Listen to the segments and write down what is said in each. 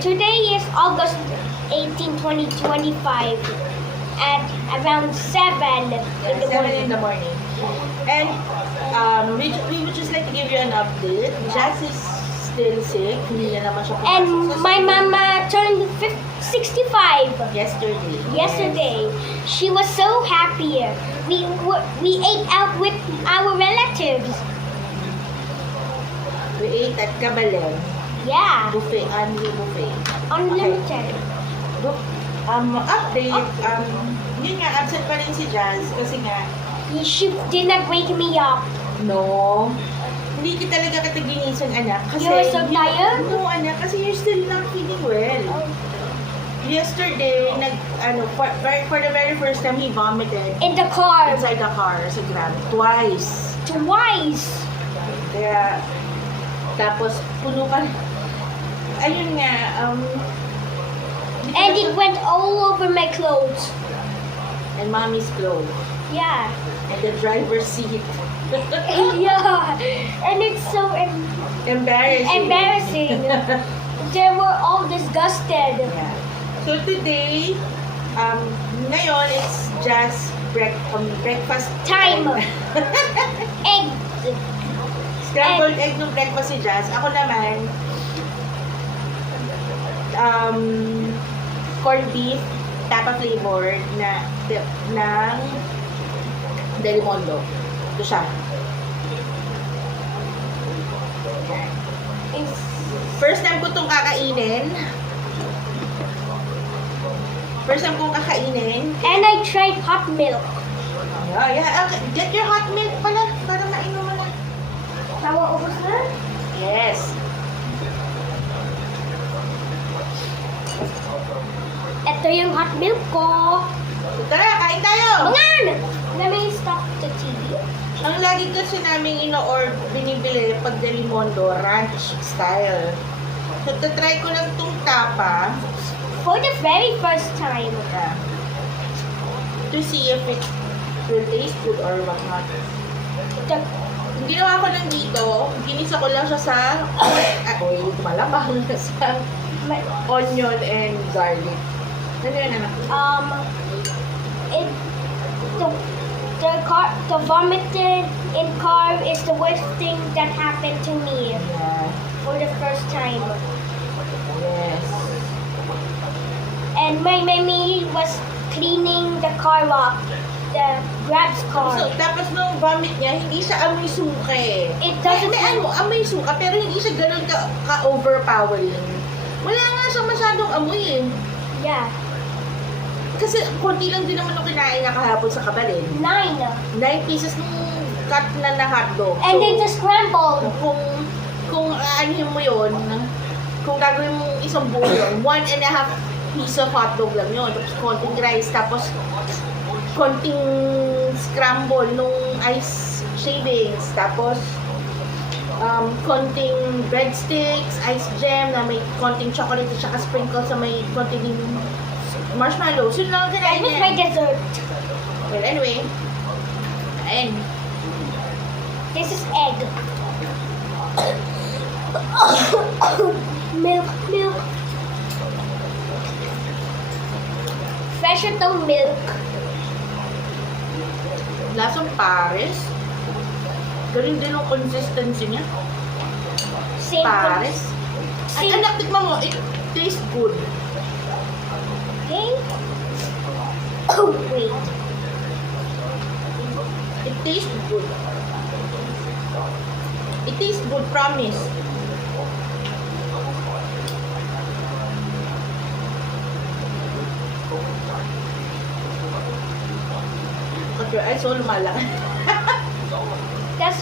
today is August 18, 2025 at around 7 in the 7 in morning. the morning. And we would just like to give you an update. Jazz is still sick. Hindi na naman siya And pumasok sa my school. mama turned 65 Yesterday. yesterday. She was so happy. We ate out with our relatives. We ate at Kabalen. Yeah, Buffet. Annual buffet. unlimited. Update. Yun nga, absent pa rin si Jazz. Kasi nga, She did not wake me up. no. Hindi kita talaga kataginisan, anak. Kasi, You were so tired? No, anak. Kasi you're still not feeling well. Yesterday, for the very first time, he vomited In the car inside the car sa Grab. Twice. twice. Kaya, tapos, puno ka. Ayun nga, And it went all over my clothes. and mommy's clothes. Yeah. And the driver's seat. Yeah. And it's so Embarrassing. embarrassing. They were all disgusted. Yeah. So today, ngayon, it's just breakfast Time. Egg. Scrambled egg ng breakfast si Jazz. Ako naman, corned beef, tapa flavor ng Delimondo. Ito siya. First time ko itong kakainin. And I tried hot milk. Yeah. Okay. Get your hot milk pala para mainom mo na. Tawa over sir? Yes. Ito yung hot milk ko. Tara, kain tayo! Bangan! Let me stop the TV. Ang lagi kasi namin binibili pag Delimondo, ranch style. So, tatry ko lang itong tapa. For the very first time. To see if it will taste good or not. The, Hindi naman ako lang dito. Ginisa ko lang siya sa malamang sa onion and garlic. Ano yun, anak? it, the vomited in car is the worst thing that happened to me Yeah. for the first time. Yes. And my mommy was cleaning the car up, the Grab's car. So, tapos nung vomit niya, hindi siya amoy suka eh. It doesn't amoy suka, pero hindi siya ganun ka-overpowering. Wala nga siya masyadong amoy eh. Yeah. Kasi konti lang din naman yung kinain niya kahapon sa Kabalin. 9. 9 pieces ng cut na hotdog. And then the scrambled. Kung aanhin mo yun, kung gagawin mo isang buo yun, 1.5 piece of hotdog lang yun. Tapos konting rice, tapos konting scramble nung ice shavings, tapos konting breadsticks, ice jam na may konting chocolate at saka sprinkle sa may konting marshmallows. Yun lang ang That kinain was my niya. dessert. Well, anyway, and This is egg. Milk. Fresh itong milk. lasang pares. Galing din yung consistency niya. Same. Pares. Ay, Same. anak, tikman mo. It tastes good. Okay. Oh, wait. It tastes good. It tastes good, promise. But your eyes all lumalaki. That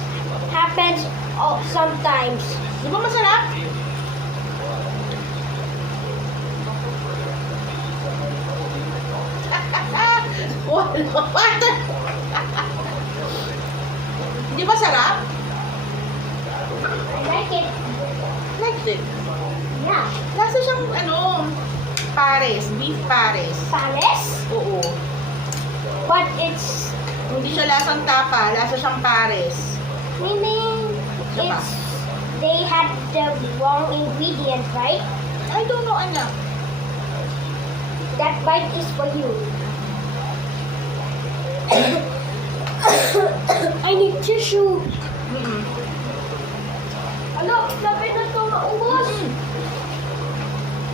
happens sometimes. Di ba masarap? What? Di ba sarap? I like it. Like it. Yeah. Lasa siyang pares, beef pares. Pares? Oo. But it's Hindi siya lasang tapa, lasa siyang pares. meaning Diba? it's they had the wrong ingredient, right? I don't know, anak. That bite is for you. I need tissue. Ano, lapit na ito maubos.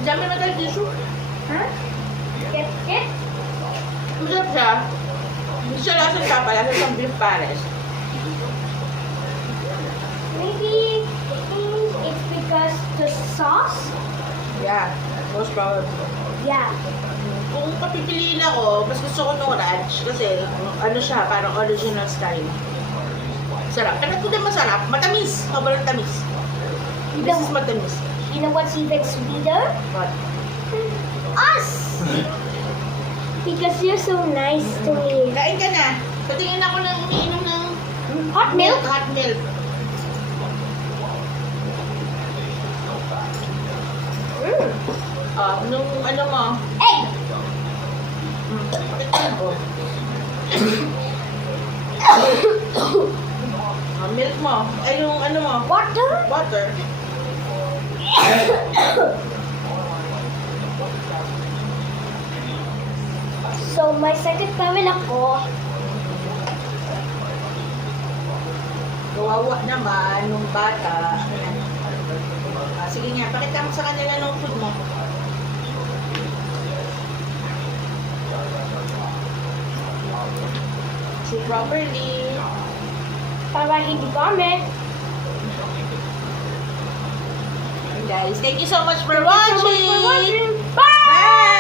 Dami na tayo tissue. Ha? Get? Masarap siya. Hindi siya lasang tapa, lasang siyang beef pares. Maybe it's because the sauce? Yeah, most probably. Yeah. Kung papipiliin ako, mas gusto ko nung ranch kasi ano siya, parang original style. Sarap. Pero ito din masarap. Matamis. Sobrang tamis. This is matamis. You know what's even sweeter? But, Us! Because you're so nice to me. kain ka na. Patingin ako ng umiinom ng Hot milk? hot milk. Nung ano mo, Egg! pakitin ko. Milk mo. Ay, yung ano mo, Water? water. So, my second family ako. Kawawa naman nung bata. Sige nga, pakita mo sa kanila ng food mo. See properly. Para hindi vomit. Guys, thank you so much for Thank you so much watching. for watching. Bye! Bye!